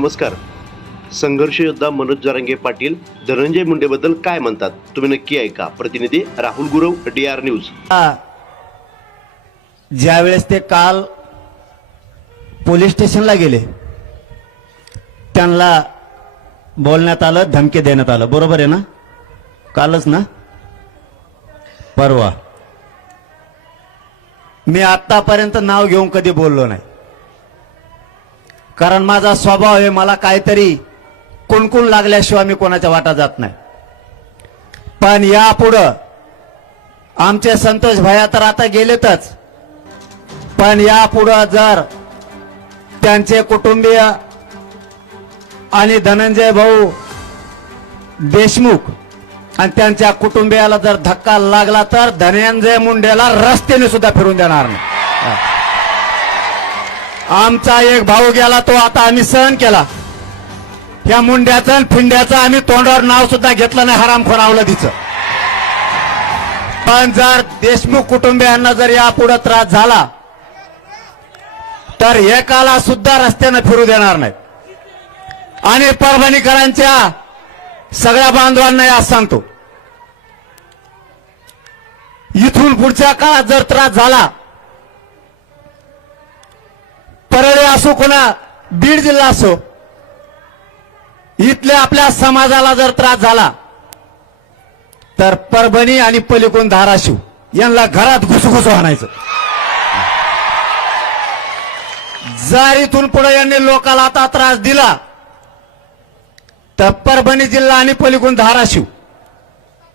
नमस्कार. संघर्ष योद्धा मनोज जरांगे पाटील धनंजय मुंडेबद्दल काय म्हणतात तुम्ही नक्की ऐका. प्रतिनिधी राहुल गुरव, DR न्यूज. ज्यावेळेस ते काल पोलीस स्टेशनला गेले त्यांना बोलण्यात आलं, धमकी देण्यात आलं. बरोबर आहे ना? कालच ना? परवा. मी आतापर्यंत नाव घेऊन कधी बोललो नाही, कारण माझा स्वभाव आहे, मला काहीतरी कुणकुण लागल्याशिवाय मी कोणाच्या वाटा जात नाही. पण यापुढं आमचे संतोष भैया तर आता गेलेतच, पण यापुढं जर त्यांचे कुटुंबीय आणि धनंजय भाऊ देशमुख आणि त्यांच्या कुटुंबियाला जर धक्का लागला तर धनंजय मुंडेला रस्त्याने सुद्धा फिरून देणार नाही. आमचा एक भाऊ गेला, तो आता आम्ही सहन केला. या मुंड्याचं आणि फिंड्याचं आम्ही तोंडावर नाव सुद्धा घेतलं नाही, हरामखोर अवलादीचं. पण जर देशमुख कुटुंबियांना जर यापुढे त्रास झाला तर एकाला सुद्धा रस्त्याने फिरू देणार नाही. आणि परभणीकरांच्या सगळ्या बांधवांना आज सांगतो, इथून पुढच्या काळात जर त्रास झाला, परळी असो कोणा बीड जिल्हा असो, इथल्या आपल्या समाजाला जर त्रास झाला तर परभणी आणि पलीकडून धाराशिव यांना घरात घुसघुस आणायचं. जर इथून पुढे यांनी लोकांना आता त्रास दिला तर परभणी जिल्हा आणि पलीकडून धाराशिव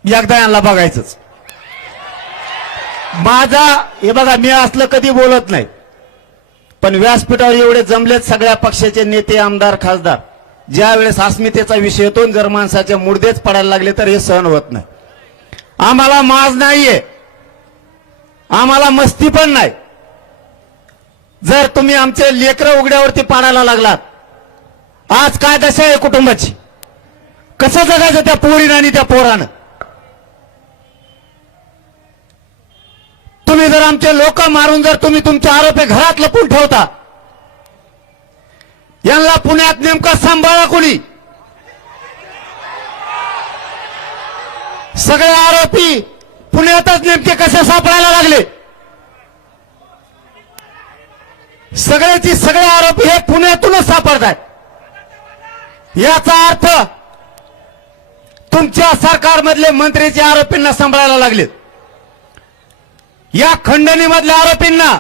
एकदा यांना बघायचंच. माझा हे बघा, मी असलं कधी बोलत नाही, पण व्यासपीठावर एवढे जमलेत सगळ्या पक्षाचे नेते, आमदार, खासदार, ज्या वेळेस अस्मितेचा विषय येतो, जर माणसाचे मुर्देच पडायला लागले तर हे सहन होत नाही. आम्हाला माज नाहीये, आम्हाला मस्ती पण नाही. जर तुम्ही आमचे लेकरं उघड्यावरती पाडायला लागलात, आज काय दशा आहे कुटुंबाची, कसं जगायचं त्या पोरीनं आणि त्या पोरानं? तुम्ही जर आमचे लोक मारून जर तुम्ही तुमचे आरोपी घरात लपून ठेवता, यांना पुण्यात नेमका सांभाळा कोणी? सगळे आरोपी पुण्यातच नेमके कसे सापडायला लागले? सगळे आरोपी हे पुण्यातूनच सापडतात. याचा अर्थ तुमच्या सरकारमधले मंत्रीचे आरोपींना सांभाळायला लागलेत, या खंडणीमधल्या आरोपींना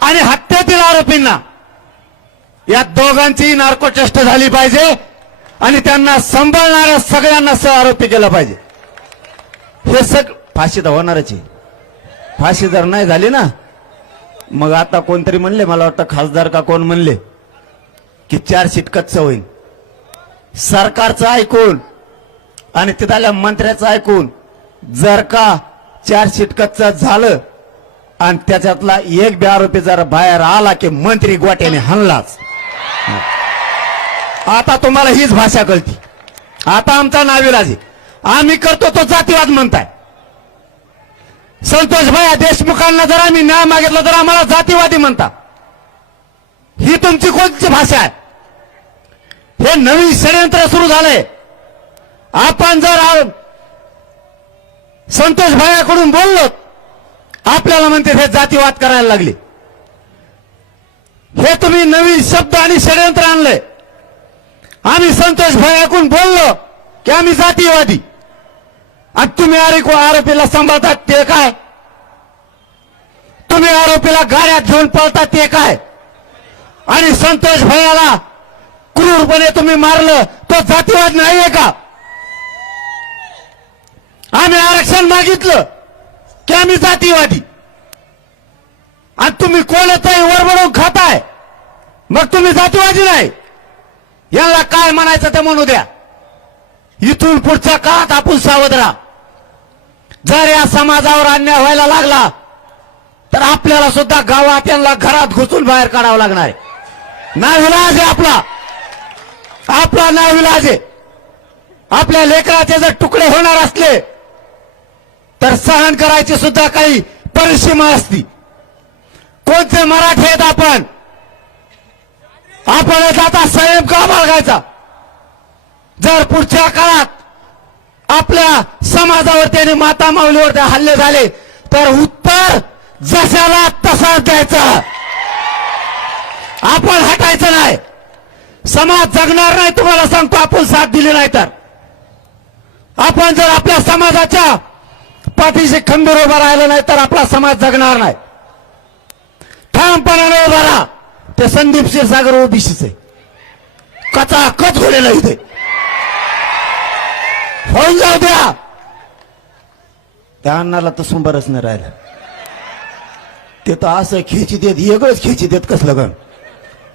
आणि हत्येतील आरोपींना, या दोघांची नार्कोटेस्ट झाली पाहिजे आणि त्यांना सांभाळणाऱ्या सगळ्यांना सह आरोपी केलं पाहिजे. हे फाशी तर होणारच आहे. फाशी जर नाही झाली ना, मग आता कोणतरी म्हणले, मला वाटतं खासदार का कोण म्हणले, की 4 सीट कच्चं होईल. सरकारचं ऐकून आणि तिथल्या मंत्र्याचं ऐकून जर का 4 सीट कच्चं झालं आणि त्याच्यातला एक बी आरोपी जर बाहेर आला की मंत्री गोट्याने हल्लाच. आता तुम्हाला हीच भाषा कळती. आता आमचा नाविलाज आहे, आम्ही करतो तो जातीवाद म्हणताय. संतोष भैया देशमुखांना जर आम्ही न्याय मागितला तर आम्हाला जातीवादी म्हणता. ही तुमची कोणती भाषा आहे? हे नवीन षडयंत्र सुरू झालंय. आपण जर संतोष भैयाकडून बोललो, आपल्याला म्हणते हे जातीवाद करायला लागले. हे तुम्ही नवीन शब्द आणि षडयंत्र आणलंय. आम्ही संतोष भैयाकडून बोललो की आम्ही जातीवादी, आणि तुम्ही आरोपीला सांभाळतात ते काय? तुम्ही आरोपीला गाड्यात घेऊन पळतात ते काय? आणि संतोष भैयाला क्रूरपणे तुम्ही मारलं, तो जातीवाद नाहीये का? आम्ही आरक्षण मागितलं की आम्ही जातीवादी, आणि तुम्ही कोणाचाही वरबडून खाताय, मग तुम्ही जातीवादी नाही? यांना काय म्हणायचं ते म्हणू द्या. इथून पुढच्या काळात आपण सावध राहा. जर या समाजावर अन्याय व्हायला लागला तर आपल्याला सुद्धा गावात यांना घरात घुसून बाहेर काढावं लागणार आहे. नाविलाज आहे आपला नाविलाज आहे. आपल्या लेकराचे जर तुकडे होणार असले तर सहन करायची सुद्धा काही परिसीमा असती. कोणते मराठी आहेत आपण, आपण आता संयम का बाळगायचा? जर पुढच्या काळात आपल्या समाजावरती आणि माता माऊलीवरती हल्ले झाले तर उत्तर जशाला तसाच द्यायचा. आपण हटायचं नाही. समाज जगणार नाही, तुम्हाला सांगतो, आपण साथ दिली नाही तर. आपण जर आपल्या समाजाच्या पाठीशी खंबीर उभा राहिलं नाही तर आपला समाज जगणार नाही. ठामपणाने उभा राहा. ते संदीप क्षीरसागर ओबीसीच आहे, कचाकच होलेलं इथे होऊन जाऊ द्या. त्या अण्णाला तर सुंबरच नाही राहिलं. ते तर असं खिची देत, वेगळंच खिची देत. कसलं गण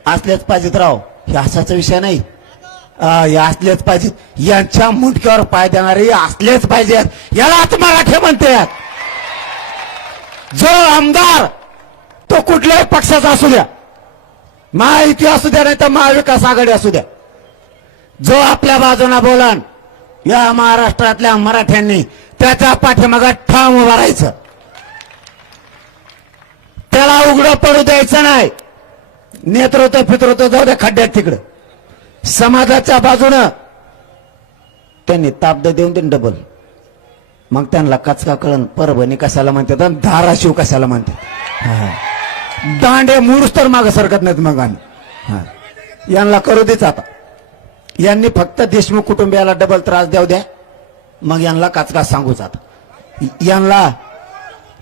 असलेच पाहिजेत राव. हे असाचा विषय नाही. हे असलेच पाहिजेत. यांच्या मुंडक्यावर पाय देणारे असलेच पाहिजेत. यालाच मराठी म्हणतात. जो आमदार तो कुठल्याही पक्षाचा असू द्या, महायुती असू द्या नाही तर महाविकास आघाडी असू द्या, जो आपल्या बाजूला बोलन या महाराष्ट्रातल्या मराठ्यांनी त्याच्या पाठीमागे ठाम उभा राहायचं. त्याला उघडं पडू द्यायचं नाही. नेतृत्व पितृत्व जाऊ द्या खड्ड्यात तिकडं. समाजाच्या बाजूनं त्यांनी ताब्द देऊन देईन डबल. मग त्यांना कचका कळण परभणी कशाला म्हणतात आणि धाराशिव कशाला म्हणतात. दांडे मूळच तर मागे सरकत नाहीत. मग आम्ही यांना करू देच. आता यांनी फक्त देशमुख कुटुंबियाला डबल त्रास देऊ द्या. मग यांना कचका सांगूच. आता यांना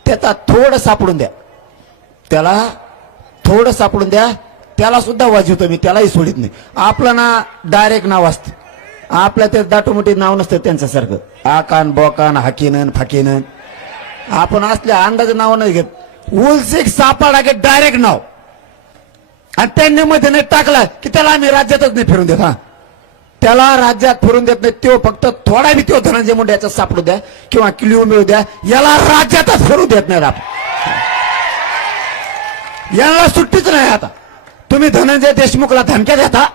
त्याचा थोडं सापडून द्या. त्याला थोडं सापडून द्या. त्याला सुद्धा वाजवतो मी, त्यालाही सोडित नाही. आपलं ना डायरेक्ट नाव असतं. आपलं ते दाटोमोठी नाव नसतं त्यांच्यासारखं आकान बोकान हाकीनन फाकीनन. आपण असल्या अंदाज नाव नाही घेत. उलसिक सापडा की डायरेक्ट नाव. आणि त्यांनी मध्ये नाही टाकला की त्याला आम्ही राज्यातच नाही फिरून देत. हा, त्याला राज्यात फिरून देत नाही. तो फक्त थोडा बी तो धनंजय मुंडे याचा सापडू द्या किंवा क्ल्यू मिळू द्या. याला राज्यातच फिरू देत नाही आपण. याला सुट्टीच नाही. आता तुम्ही धनंजय देशमुखला धमक्या देता.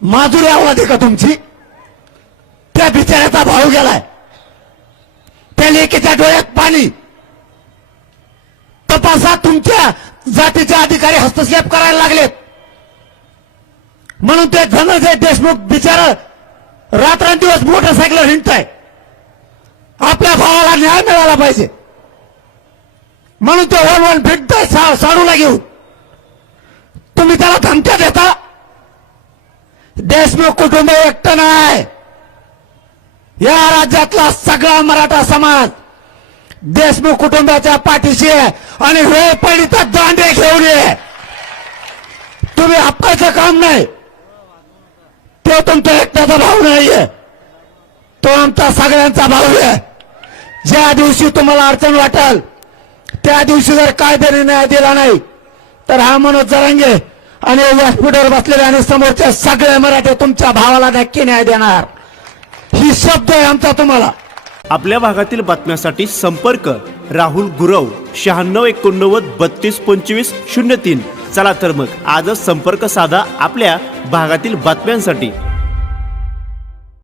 माजुरी आवडते का तुमची? त्या बिचाऱ्याचा भाऊ गेलाय. त्या लेकीच्या डोळ्यात पाणी. तपासा. तुमच्या जातीचे अधिकारी हस्तक्षेप करायला लागलेत म्हणून ते धनंजय देशमुख बिचारा रात्रंदिवस मोटरसायकल हिंडताय. आपल्या भावाला न्याय मिळाला पाहिजे म्हणून ते वन फिरताय साडूला घेऊन. तुम्ही त्याला धमक्या देता. देशमुख कुटुंब एकटं नाही. या राज्यातला सगळा मराठा समाज देशमुख कुटुंबाच्या पाठीशी आहे. आणि वेळ पडली तर दांडे घेऊन ये. तुम्ही हक्काचं काम नाही. तो तुमचा एकट्याचा भाऊ नाहीये. तो आमचा सगळ्यांचा भाऊ आहे. ज्या दिवशी तुम्हाला अडचण वाटेल त्या दिवशी जर कायद्याने न्याय दिला नाही तर हा मनोज जरांगे आणि व्यासपीठावर बसलेले आणि समोरचे सगळे मराठे तुमच्या भावाला नक्की न्याय देणार. ही शब्द आहे आमचा तुम्हाला. आपल्या भागातील बातम्यांसाठी संपर्क राहुल गुरव 9689 3225 03. चला तर मग आजच संपर्क साधा आपल्या भागातील बातम्यांसाठी.